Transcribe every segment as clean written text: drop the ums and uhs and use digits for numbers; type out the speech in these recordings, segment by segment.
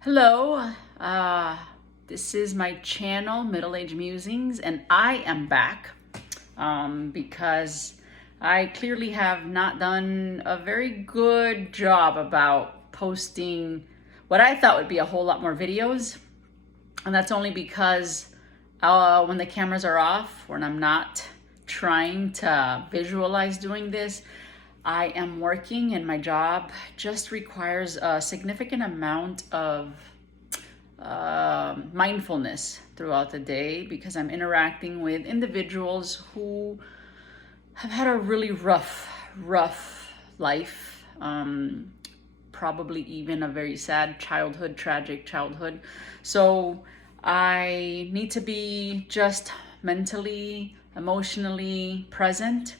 Hello, this is my channel, Middle Age Musings, and I am back because I clearly have not done a very good job about posting what I thought would be a whole lot more videos. And that's only because when the cameras are off, when I'm not trying to visualize doing this, I am working and my job just requires a significant amount of mindfulness throughout the day because I'm interacting with individuals who have had a really rough life, probably even a very sad childhood, tragic childhood. So I need to be just mentally, emotionally present.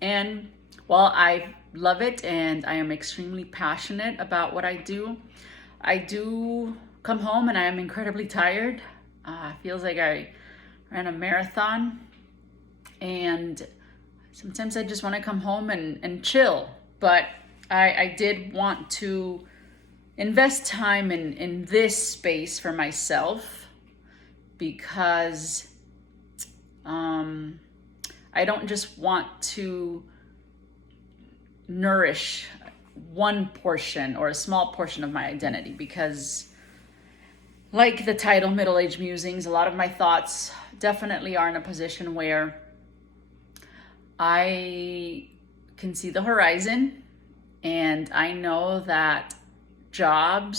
And while I love it and I am extremely passionate about what I do come home and I am incredibly tired. Feels like I ran a marathon, and sometimes I just want to come home and chill. But I did want to invest time in this space for myself because I don't just want to nourish one portion or a small portion of my identity, because like the title Middle Age Musings, a lot of my thoughts definitely are in a position where I can see the horizon, and I know that job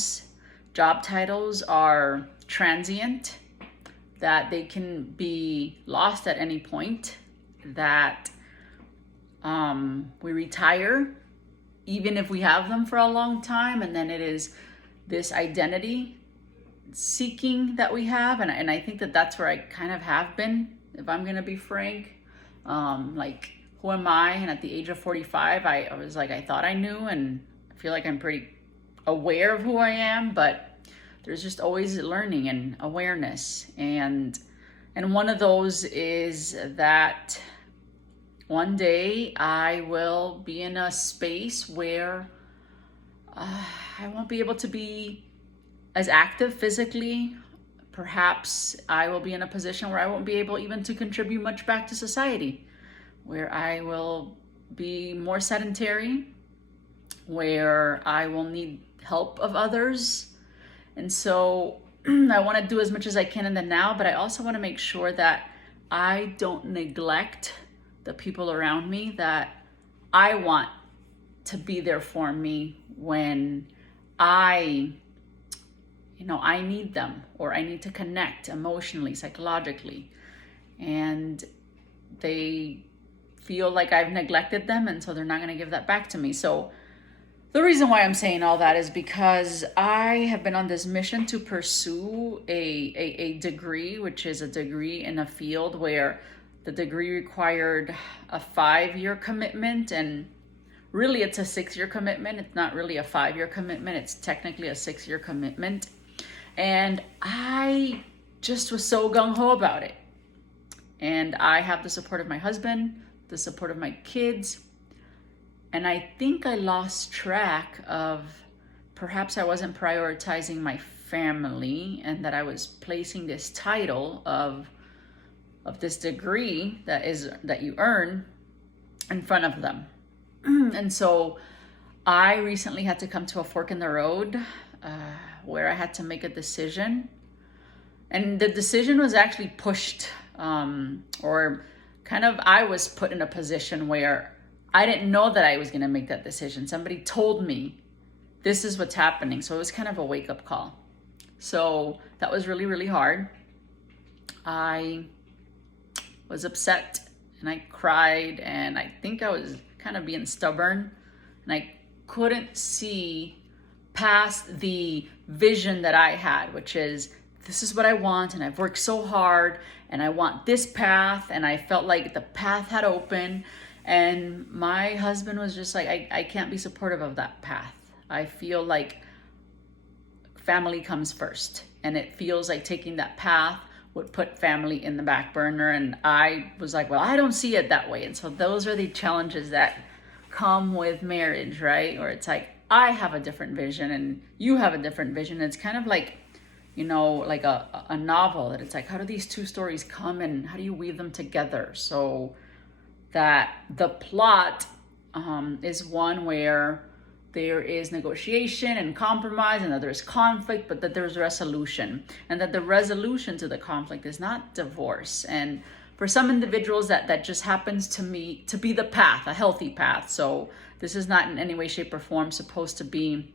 titles are transient, that they can be lost at any point, that we retire even if we have them for a long time, and then it is this identity seeking that we have, and I think that that's where I kind of have been, if I'm gonna be frank. Like, who am I? And at the age of 45, I was like, I thought I knew, and I feel like I'm pretty aware of who I am, but there's just always learning and awareness, and one of those is that one day I will be in a space where I won't be able to be as active physically. Perhaps I will be in a position where I won't be able even to contribute much back to society, where I will be more sedentary, where I will need help of others. And so I want to do as much as I can in the now, but I also want to make sure that I don't neglect the people around me that I want to be there for me when I need them, or I need to connect emotionally, psychologically, and they feel like I've neglected them, and so they're not going to give that back to me. So the reason why I'm saying all that is because I have been on this mission to pursue a degree, which is a degree in a field where the degree required a 5-year commitment, and really it's a 6-year commitment. It's not really a 5-year commitment. It's technically a 6-year commitment. And I just was so gung-ho about it. And I have the support of my husband, the support of my kids. And I think I lost track of, perhaps I wasn't prioritizing my family, and that I was placing this title of this degree that you earn in front of them. And so I recently had to come to a fork in the road where I had to make a decision. And the decision was actually pushed, or kind of, I was put in a position where I didn't know that I was going to make that decision. Somebody told me, this is what's happening. So it was kind of a wake-up call. So that was really, really hard. I was upset and I cried, and I think I was kind of being stubborn, and I couldn't see past the vision that I had, which is, this is what I want, and I've worked so hard, and I want this path, and I felt like the path had opened, and my husband was just like, I can't be supportive of that path. I feel like family comes first, and it feels like taking that path would put family in the back burner. And I was like, well, I don't see it that way. And so those are the challenges that come with marriage, right? Or it's like, I have a different vision and you have a different vision. It's kind of like, like a novel, that it's like, how do these two stories come and how do you weave them together so that the plot is one where there is negotiation and compromise, and that there's conflict, but that there's resolution, and that the resolution to the conflict is not divorce. And for some individuals, that just happens to be the path, a healthy path. So this is not in any way, shape, or form supposed to be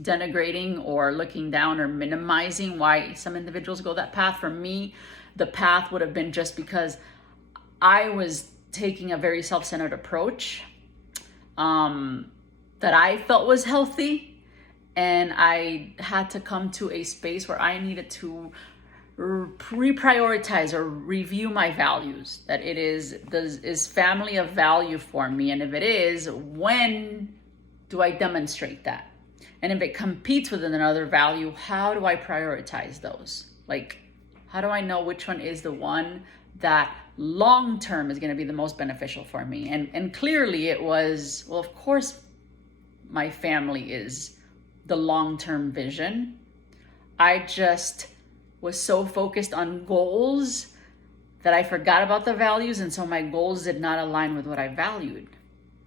denigrating or looking down or minimizing why some individuals go that path. For me, the path would have been just because I was taking a very self-centered approach that I felt was healthy, and I had to come to a space where I needed to reprioritize or review my values. That it is family of value for me, and if it is, when do I demonstrate that? And if it competes with another value, how do I prioritize those? Like, how do I know which one is the one that long term is going to be the most beneficial for me? And clearly it was, well, of course my family is the long-term vision. I just was so focused on goals that I forgot about the values, and so my goals did not align with what I valued.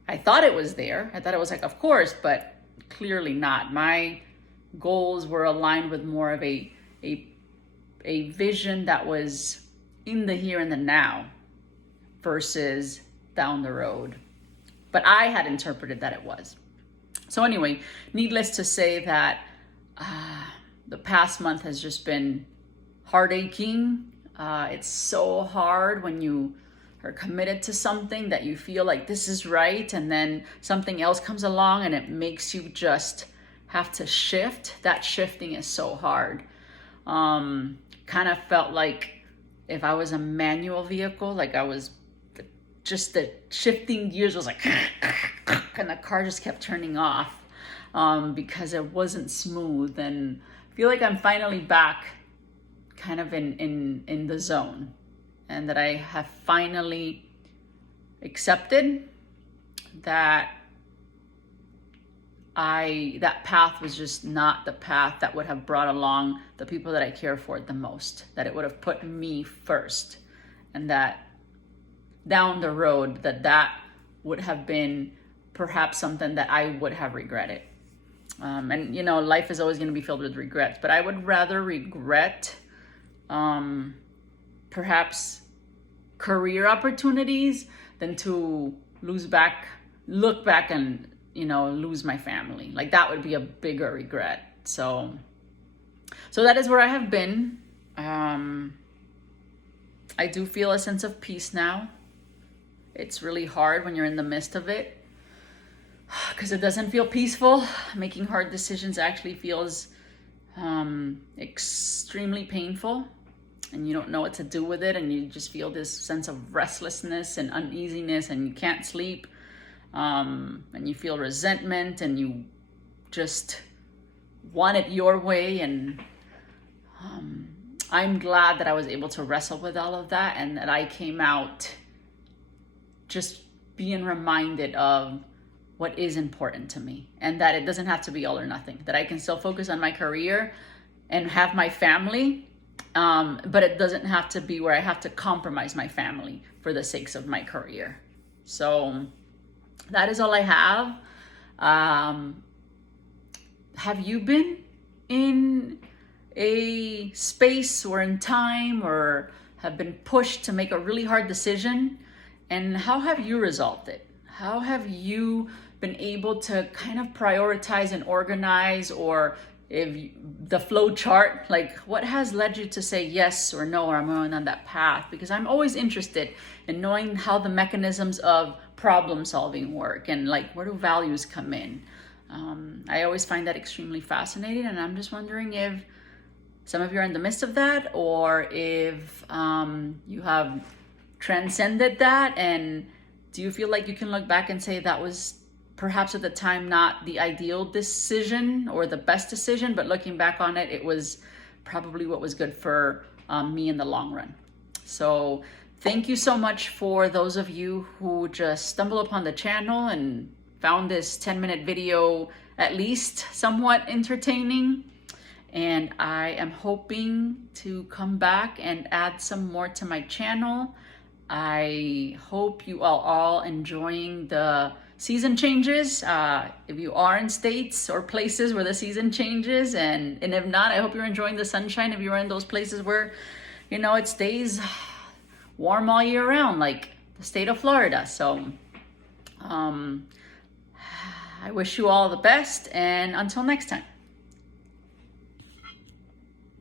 I thought it was there. I thought it was like, of course, but clearly not. My goals were aligned with more of a vision that was in the here and the now versus down the road. But I had interpreted that it was. So anyway, needless to say that the past month has just been heart-aching. It's so hard when you are committed to something that you feel like this is right, and then something else comes along and it makes you just have to shift. That shifting is so hard. Kind of felt like if I was a manual vehicle, like I was just the shifting gears was like, and the car just kept turning off because it wasn't smooth. And I feel like I'm finally back kind of in the zone, and that I have finally accepted that that path was just not the path that would have brought along the people that I care for the most, that it would have put me first, and that down the road that would have been perhaps something that I would have regretted. And life is always going to be filled with regrets, but I would rather regret perhaps career opportunities than to look back and lose my family. Like, that would be a bigger regret. So that is where I have been. I do feel a sense of peace now. It's really hard when you're in the midst of it, because it doesn't feel peaceful. Making hard decisions actually feels extremely painful, and you don't know what to do with it, and you just feel this sense of restlessness and uneasiness, and you can't sleep, and you feel resentment, and you just want it your way. And I'm glad that I was able to wrestle with all of that, and that I came out just being reminded of what is important to me, and that it doesn't have to be all or nothing, that I can still focus on my career and have my family, but it doesn't have to be where I have to compromise my family for the sakes of my career. So that is all I have. Have you been in a space or in time, or have been pushed to make a really hard decision? And how have you resolved it? How have you been able to kind of prioritize and organize, or if the flow chart, like what has led you to say yes or no, or I'm going on that path? Because I'm always interested in knowing how the mechanisms of problem solving work, and like, where do values come in? I always find that extremely fascinating, and I'm just wondering if some of you are in the midst of that, or if you have transcended that, and do you feel like you can look back and say that was perhaps at the time not the ideal decision or the best decision, but looking back on it, it was probably what was good for me in the long run. So thank you so much for those of you who just stumbled upon the channel and found this 10-minute video at least somewhat entertaining. And I am hoping to come back and add some more to my channel. I hope you are all enjoying the season changes. If you are in states or places where the season changes, and if not, I hope you're enjoying the sunshine. If you're in those places where, you know, it stays warm all year round, like the state of Florida. So I wish you all the best, and until next time.